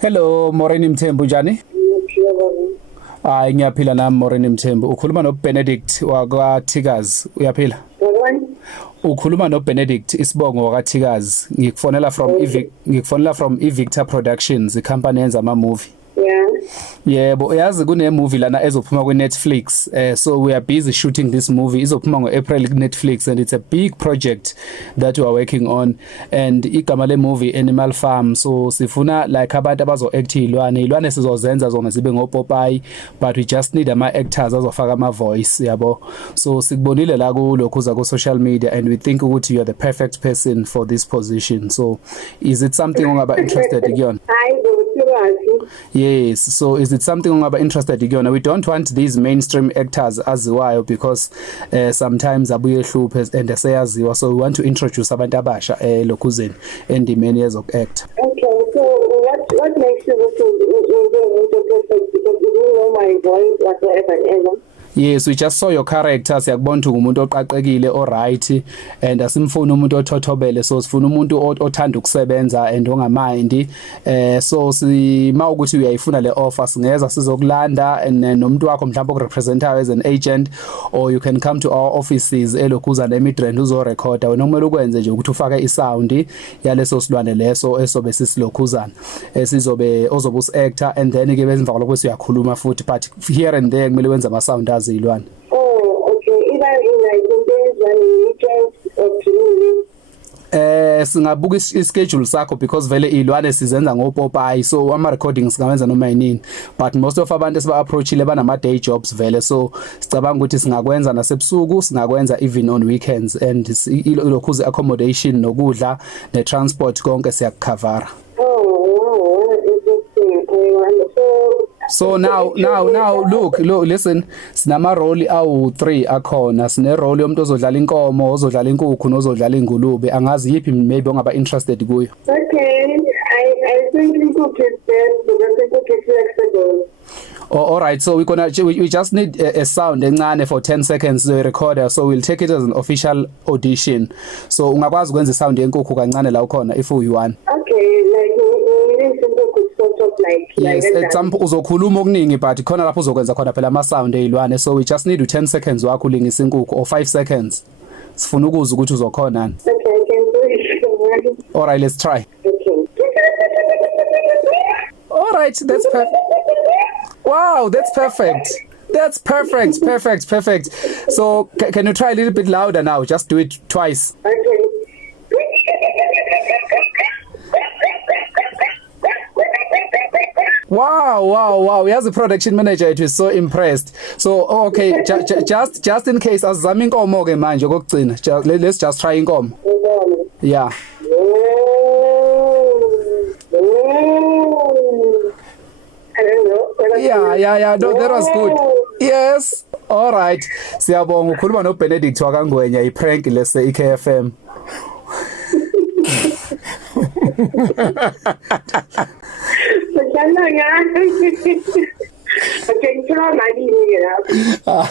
Hello Morini Mthembu njani? Ngiyaphila nami Morini Mthembu. Ukhuluma noBenedict wakwaThikazi. Uyaphila? Ukhuluma noBenedict Isibongo wakwaThikazi. Ngikufonela from eVictor Productions, icompany yenza ama movie. Yebo, uyazi kune movie lana ezophuma ku Netflix. So we are busy shooting this movie. Izophuma ngoApril ku Netflix and it's a big project that we are working on. And igama le movie Animal Farm. So sifuna like abantu abazo act ilwane sizozenza zona zibe ngoPopeye, but we just need ama actors azofaka ama voice, yabo. So sikubonile la kulokho za ku social media and we think ukuthi you are the perfect person for this position. So is it something ongaba interested kuyona? Yes, so is it something ongaba interested kuyona? We don't want these mainstream actors aziwayo because sometimes abuye hluphe and eseyaziwa, so we want to introduce abantu abasha lokhuzeni endimeni yezokuact. Okay, so what makes you look perfect, because you know my voice whatsoever and ever? Yes, we just saw your character. Siyakubona ukuthi umuntu oqaqekile alright and asimfuna umuntu othothobele, so sifuna umuntu othanda ukusebenza and ongamind. So sima ukuthi uyayifuna le offer singeza sizokulanda and nomuntu wakho mhlawumbe okurepresentayo as an agent, or you can come to our offices elokhuza neMidrand uzo recorder. Wena kumele ukwenze nje ukuthi ufake isound yaleso silwane leso esobe sisilokhuzana esizobe ozobe us-actor and then ke bezimva lokho siyakhuluma futhi, but here and there kumele wenze ama sound azilwane. Oh, okay. Either in like in days when weekends or during singabuka ischedule sakho because vele ilwane sizenza ngoPopeye, so ama recordings singawenza noma yini, but most of abantu esiba approachile banama day jobs vele, so sicabanga ukuthi singakwenza nasebusuku, singakwenza even on weekends, and ilokhuze accommodation nokudla ne transport konke siyakukhavara. So now look listen, sinama role awu3 akhona. Sine role yomuntu ozodlala inkomo, ozodlala inkukhu, nozodlala ingulube. Angazi yipi maybe ongaba interested kuyo. Okay, I think inkukhu is best because inkukhu is flexible. Oh, all right, so we just need a sound encane for 10 seconds to recorder, so we'll take it as an official audition. So ungakwazi ukwenza sound yenkukhu kancane la ukhona if you want. Okay, like sort of like yes, example uzokhuluma okuningi but khona lapho uzokwenza khona phela ama sound ezilwane, so we just need 10 seconds wakho ulingisa inkukhu or 5 seconds. Sifuna ukuzwa ukuthi uzokhona. Okay, I can do it. All right, let's try. Okay. All right, that's perfect. Wow, that's perfect. That's perfect. So can you try a little bit louder now? Just do it twice. Okay. Wow. Yazi production manager it was so impressed. So okay, just in case azama inkomo ke manje kokugcina. Let's just try inkomo. Yeah. I don't know. Yeah. No, that was good. Yes. All right. Siyabonga ukhuluma noBenedict wakangwenya iprank lese iKFM. Okay, try my